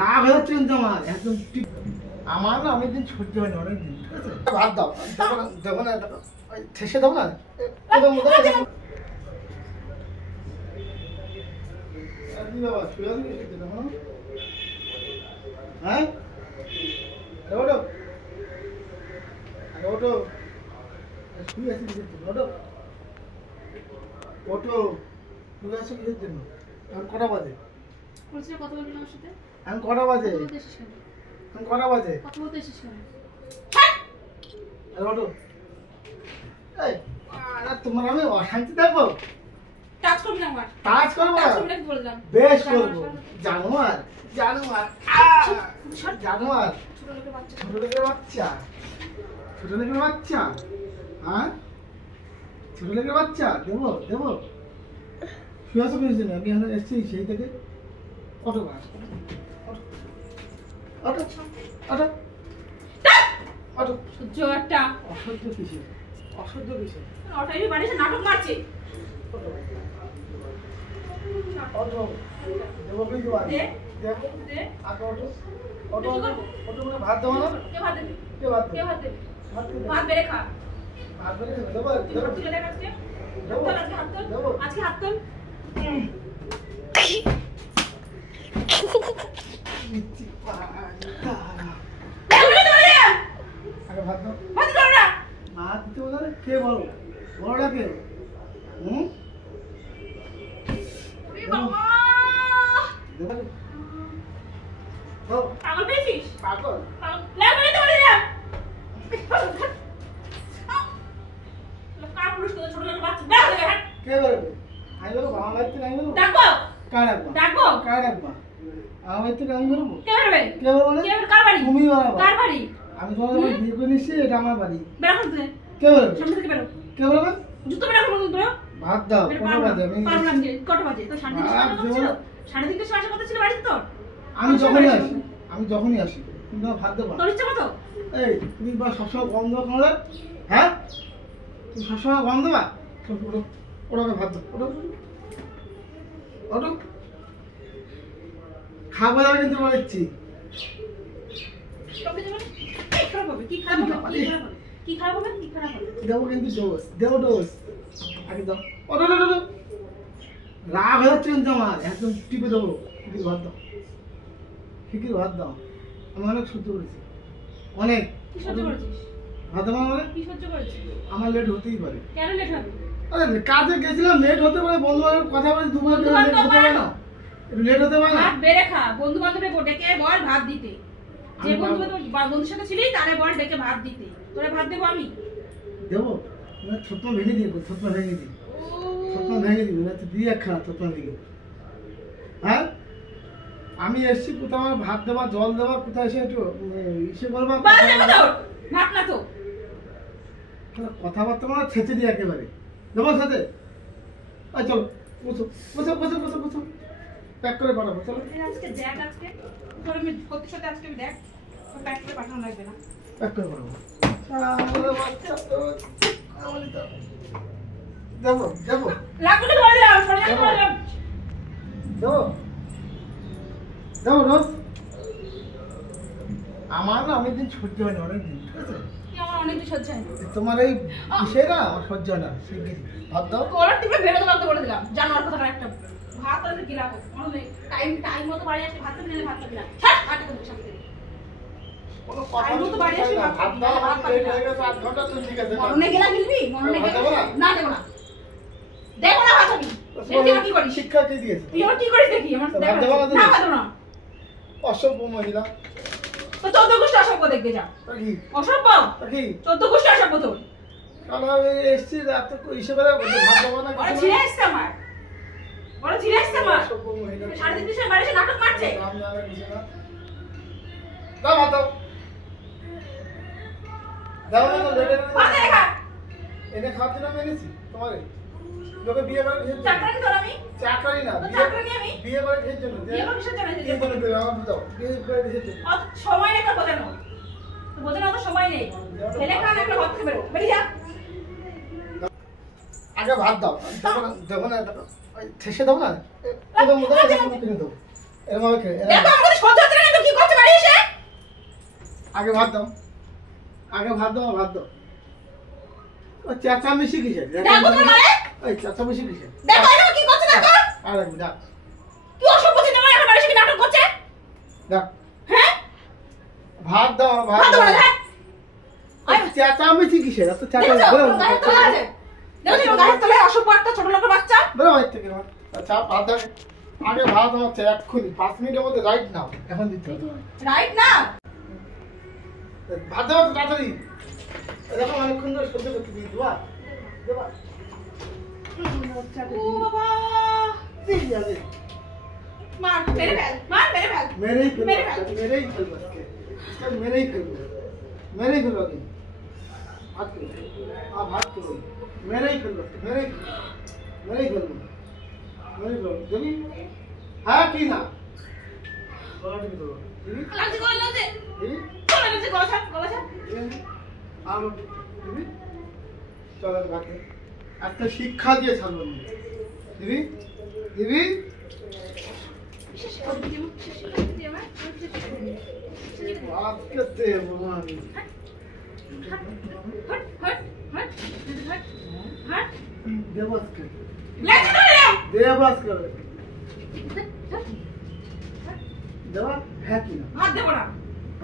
রাগ হচ্ছে কিন্তু আমার একদম আমার না অনেকদিন সহ্য হয় না, অনেকদিন। ঠিক আছে, ভাত দাও, দেখো না, ঠেসে দাও না। বাবা শুয়ে আছি, দেখো না। হ্যাঁ ওটো ওটো শুয়ে আছি কিসের জন্য? ওটো ওটো শুয়ে আছো কিসের জন্য? এখন কটা বাজে? কথা বলবি আমার সাথে? এখন কটা বাজে? এখন কটা বাজে? কথা বলতে এসেছিস কেন? ওটো এই তোমার আমি অশান্তি দেখবো? টাচ করবি না আমার। টাচ করবো না? টাচ করবি না কি বললাম? বেশ করবো। জানোয়ার জানোয়ার জানোয়ার, ছোট লোকের বাচ্চা। ছোট লোকের বাচ্চা, ছোট লোকের বাচ্চা। হ্যাঁ ছোট লোকের বাচ্চা দেবো দেবো? শুয়ে আসো কিসের জন্য? আমি এখানে এসেছি সেই থেকে। Auto bus auto auto auto. সহ্য একটা অসহ্য কিসের? অসহ্য কিসের? অটাই বাড়ি এসে নাটক মারছে। অটো দেবো কি দেবো? দে দেবো দে। আগে অটো অটো অটো মানে ভাত দেবো না? কে ভাত দেবে? কে ভাত কে দেবে? ভাত দেবে? ভাত দেবে? ভাত বেড়ে খা। ভাত বেড়ে দেবে? দেবো তুই দেবো হাত তুলে দেখ আজকে। দেবো আজকে হাত তোল। দেবো। আজকে হাত তোল। মিথ্যি পাগলা। আগে ভাত দাও। ভাত দাও না। ভাত দিতে বলে কে বলো? বড়টা কে? হুম ওরে বাবা! দেবো দাও। পাগল পেয়েছিস? পাগল পাগল লাগবে না তোরে না। কার পুরুষ ছোট লোকের বাচ্চা বের হয়ে গেল। কে বেরোবে? আমি বলবো আমার বাড়িতে আমি বেরোবো? ডাকবো। কার ডাকবা? ডাকবো। কার ডাকবা? আমার বাড়িতে আমি বেরোবো? কে বেরোবে? কে বেরোবো না? কে বেরোবে? কার বাড়ি? তুমি বেরোবা। কার বাড়ি? আমি তোমার বিয়ে করে নিচ্ছি, এটা আমার বাড়ি। বের করতে। কে বেরোবে? সামনে থেকে বেরো। কে বেরোবে? জুতো বের করো তোরা। ভাত দাও। কত বাজে? পারবো না আজকে। কটা বাজে? তো 3:30 ভাত সময় দেবো। ছিল। 3:30 সময় আসার কথা ছিল বাড়িতে তোর। আমি যখনই আসি, আমি যখনই আসি তুমি আমার ভাত দেবা? তোর ইচ্ছা মতো। এই তুমি বা সবসময় গম দেওয়া খাওয়া? হ্যাঁ তুমি সবসময় গম দেবা? ওটা ওটাকে ভাত দাও। ওটা ওটা খাবো যাবে কিন্তু বলে দিচ্ছি। তোকে যেমন কি খারাপ হবে? কি খারাপ হবে? কি খারাপ হবে? কি খারাপ হবে? কি খারাপ হবে? দেবো কিন্তু ডোজ, দেবো ডোজ। আগে দাও। ওটা রাগ হচ্ছে কিন্তু আমার একদম। টিপে দেবো। খিচুড়ি ভাত দাও, খিচুড়ি ভাত দাও। আমি অনেক সহ্য করেছি, অনেক। কি সহ্য করেছিস? ভাত দেবো মানে কি সহ্য করেছিস? আমার লেট হতেই পারে। কেন লেট হবে? আরে কাজে গেছিলাম, লেট হতে পারে। বন্ধু বান্ধব কথা বলে দুবার লেট হতে পারে না? একটু লেট হতে পারে না? ভাত বেড়ে খা। বন্ধু বান্ধবের ডেকে বল ভাত দিতে। যে বন্ধু বন্ধুর সাথে ছিলি তারে বল ডেকে ভাত দিতে। তোরে ভাত দেবো আমি? দেবো? থপ্পা ভেঙে দিয়ে, থপ্পা ভেঙে দিই, থপ্পা ভেঙে দিবি না? দিয়ে একখানা থপ্পা ভেঙে। হ্যাঁ আমি এসছি কোথাও আমার ভাত দেওয়া, জল দেওয়া, কোথায় এসে একটু ইসে করবা? ভাত দেবো তোর। ভাত না তো। কথাবার্তা মানে ছেঁচে দিই একেবারে। দেবো সাথে? চলো বসো বসো বসো বসো বসো, প্যাক করে পাঠাবো। চলো আজকে দেখ, আজকে তোর আমি সত্যি সত্যি আজকে আমি দেখ প্যাক করে পাঠানো লাগবে না। প্যাক করে পাঠাবো। দেবো দেবো লাগবে তো বলে দিলাম, সরে যাবে বলে দিলাম। দেবো দেবো রোজ। আমার না অনেকদিন সহ্য হয় না, অনেকদিন। ঠিক আছে, কি আমার অনেক কিছু সহ্য হয় না। তোমার এই কিসে না আমার সহ্য হয় না। শিগগির ভাত দাও। কলার টিপে ভেড়ে দেবো বলে দিলাম। জানোয়ার কথা একটা ভাত আর কি রাখো। টাইম টাইম মতো বাড়ি আসে ভাত দিলে ভাত খাবি না। ছাড় আটকে দেবো সাথে। কোনো কথা টাইম মতো বাড়ি আসে ভাত ভাত দাও। ভাত লেট হয়ে গেছে 8 ঘন্টা। তো ঠিক আছে, মরণে গেলা গিলবি? মরণে ভাত গেলা দেবো না? না দেবো না। দেবো না ভাত আমি। দেখি কি করিস। শিক্ষা কে দিয়েছে? তুই আমার কি করিস দেখি। আমার ভাত দেবো না? না ভাত না। অসভ্য মহিলা। তো 14 গোষ্ঠী অসভ্য দেখবে যা। তা কি? অসভ্য? তা কি? 14 গোষ্ঠী অসভ্য তোর। কাল আমি এসছি রাতে ইসে করে ভাত দেবো না? বড় ছিঁড়ে আসছে আমার। বড় ছিঁড়ে আসছে আমার। অসভ্য মহিলা। 3:30 সময় বাড়ি এসে নাটক মারছে। নাম জানা কিছু না। দাও ভাত দাও। দাও না তো লেটে ভাত দেখা। এনে খাওয়ার জন্য আমি এনেছি তোমারে। লোকে বিয়ে করে খেয়েছে। চাকরানি তোর আমি। চাকরানি না, তো চাকরানি আমি। বিয়ে করে খেয়েছে জন্য। বিয়ে করে কিসের জন্য বিয়ে এসেছিস? করে বিয়ে আমার দাও। বিয়ে করে খেয়েছে। অত সময় নেই তোর বোঝানো। তো বোঝানো অত সময় নেই। ফেলে খা না একটা ভাত থেকে বেরো। বেরিয়ে যা। আগে ভাত দাও। দেখো না ঠেসে দাও না। এরকম মতো কিনে দাও। এরকম ভাবে খেয়ে। দেখো আমাদের সহ্য হচ্ছে না কিন্তু আগে ভাত দাও, আগে ভাত দাও, ভাত দাও। ও চেঁচামেচি কিসের? দেখো তো মানে ওই চেঁচামেচি কিসের? দেখো এটা কি করছে দেখো আরে ডাক কি অসভ্য চিন্তা করে এখন বাড়ি এসে কি নাটক করছে ডাক, হ্যাঁ ভাত দাও, ভাত ভাত দাও। বলে দেখ ওই চেঁচামেচি কিসের? এত চেঁচা দেখো বেরো, গায়ে তোলা আছে দেখো গায়ে তোলা অসভ্য একটা ছোট লোকের বাচ্চা বেরো বাড়ি থেকে। আচ্ছা ভাত দাও, আগে ভাত হচ্ছে এক্ষুনি 5 মিনিটের মধ্যে রাইট নাও, এখন দিতে হবে। রাইট না ভাত দাও তো তাড়াতাড়ি। দেখো অনেকক্ষণ ধরে সহ্য করতে দিই, দেবা দেবা। ও বাবা ঠিক আছে, মার মেরে ফেল মার মেরে ফেল মেরেই ফেলবো, মেরে ফেল। মেরেই ফেলবো আজকে, আজকে মেরেই ফেলবো, মেরেই ফেলবো আগে। ভাত করো, ভাত করো, মেরেই ফেলবো, মেরেই মেরেই ফেলবো, মেরেই ফেলবো। দেবি? হ্যাঁ কি না? গলাটা কি দেবো? দেবি? লাগছে গলা লাগছে দেবি? গলা লাগছে গলা ছাড় গলা ছাড় আলো দিবি? চল আর ভাতে একটা শিক্ষা দিয়ে ছাড়বো না। দিবি? দিবি? আজকে দেবো আমি। Hot hot hot hot hot দেবো আজকে, লাগছে ধরে নাও দেবো আজকে। দেবা? হ্যাঁ কি না? ভাত দেবো না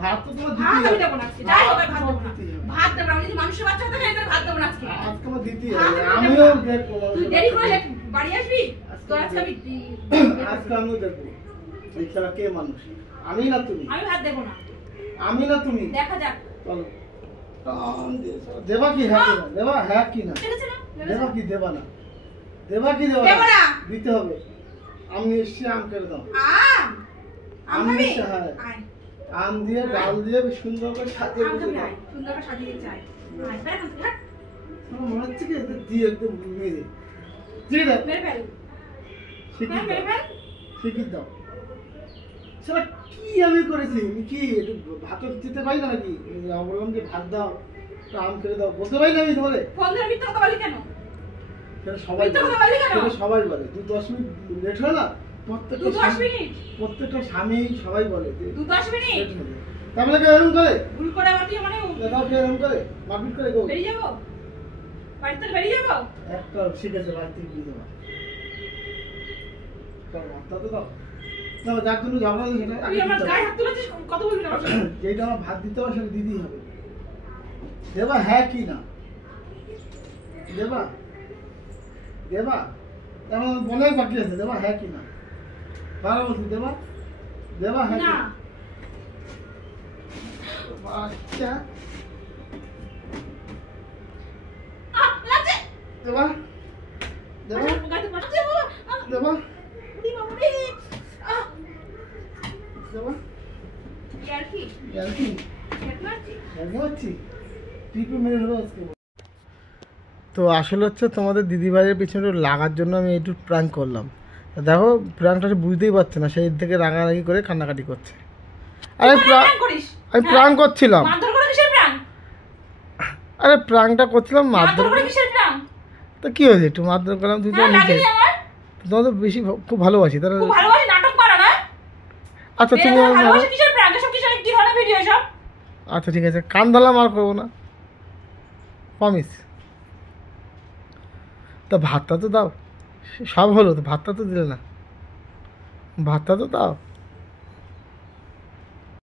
ভাত তো তোমার ভাত দিতেই আমি হবে। দেবো না আজকে যাই হবে ভাত দেবো না দিতেই হবে। ভাত দেবো না আমি যদি মানুষের বাচ্চা হতে চাই তাহলে ভাত দেবো না আজকে আজকে আমার দিতেই ভাত হবে। আমি আমিও দেবো না। দেখবো। তুই দেরি করে বাড়ি আসবি তো আজকে আমি আজকে আমিও দেখবো। এছাড়া কে মানুষ? আমি না তুমি? আমি ভাত দেবো না আমি না তুমি? দেখা যাক চলো। দেবা কি হ্যাঁ কি না? দেবা হ্যাঁ কি না? লেগেছে না দেবা কি দেবা না? দেবা কি দেবা দেবো না। দিতে হবে। আমি এসছি, আম কেটে দাও। আম আম আমি খাবি এসছি, হ্যাঁ। আয় আম দিয়ে ডাল দিয়ে সুন্দর করে সাজিয়ে আম গুছিয়ে খাবি দাও। আয় সুন্দর করে সাজিয়ে চাই আয় বেড়া খান হাট আমার মনে হচ্ছে কি এদের দিয়ে একদম মেরে দিয়ে দাও, মেরে ফেল শিখিয়ে মেরে দাও, ফেল শিখিয়ে দাও। সেটা কি আমি করেছি? আমি কি একটু ভাত দিতে পারি না নাকি? আমি বললাম যে ভাত দাও, একটু আম কেটে দাও, বলতে পারি না আমি তোমাদের? ফোন ধরে মিথ্যা কথা বলি কেন সেটা সবাই মিথ্যা বলে, কথা বলি কেন? সেটা সবাই বলে। 2-10 মিনিট লেট হয় না? প্রত্যেকটা 2-10 স্বামী- মিনিট প্রত্যেকটা স্বামী সবাই বলে যে 2-10 মিনিট লেট হয়ে যায়। তারপরে কেউ এরকম করে? ভুল করে আবার তুই মানে দাদাও কেউ এরকম করে? মারপিট করে কেউ? বেরিয়ে যাবো বাড়ি থেকে বেরিয়ে যাবো একটা শিখেছে বাড়ি থেকে দিয়ে দেওয়া। চলো, ভাতটা তো দাও। না, যার জন্য ঝগড়া হচ্ছে সেটা তুই আগে আমার দিতে গায়ে হবে। হাত তুলেছিস কত বলবি না আমার সাথে? যেটা আমার ভাত দিতে হবে সেটা দিতেই হবে। দেবা হ্যাঁ কি না? দেবা? দেবা? তেমন বলাই বাকি আছে, দেবা হ্যাঁ কি না? ভালো বলছি, দেবা? দেবা হ্যাঁ কি না না? আচ্ছা, লাগছে দেবা? দেবা? গায়ে পাচ্ছে বাবা দেবা? উড়ি বাবা রে দেবা? ইয়ার কি আর কি? ইয়ার মারছি দেখতে পাচ্ছি টিপে মেরে ধরো আজকে। তো আসলে হচ্ছে তোমাদের দিদিভাইয়ের পিছনে লাগার জন্য আমি একটু প্র্যাঙ্ক করলাম। দেখো প্র্যাঙ্কটা বুঝতেই পারছে না, সেই থেকে রাগারাগি করে কান্নাকাটি করছে। আরে প্র্যাঙ্ক করিস আমি প্র্যাঙ্ক করছিলাম, মারধর করে কিসের প্র্যাঙ্ক আরে প্র্যাঙ্কটা করছিলাম মারধর মারধর করে কিসের প্র্যাঙ্ক তো কি হয়েছে, একটু মারধর করলাম। তুই তো হ্যাঁ নিজে লাগেনি আমার তোমাদের বেশি খুব ভালোবাসি তাহলে। খুব ভালোবাসি নাটক করা না আচ্ছা তুমি বের হয়ে আমার ভালোবাসি কিসের প্র্যাঙ্ক এসব কিসের কি ধরনের ভিডিও সব আচ্ছা ঠিক আছে, কান ধরলাম আর করবো না, প্রমিস। তা ভাতটা তো দাও, সব হলো তো, ভাতটা তো দিলে না, ভাতটা তো দাও।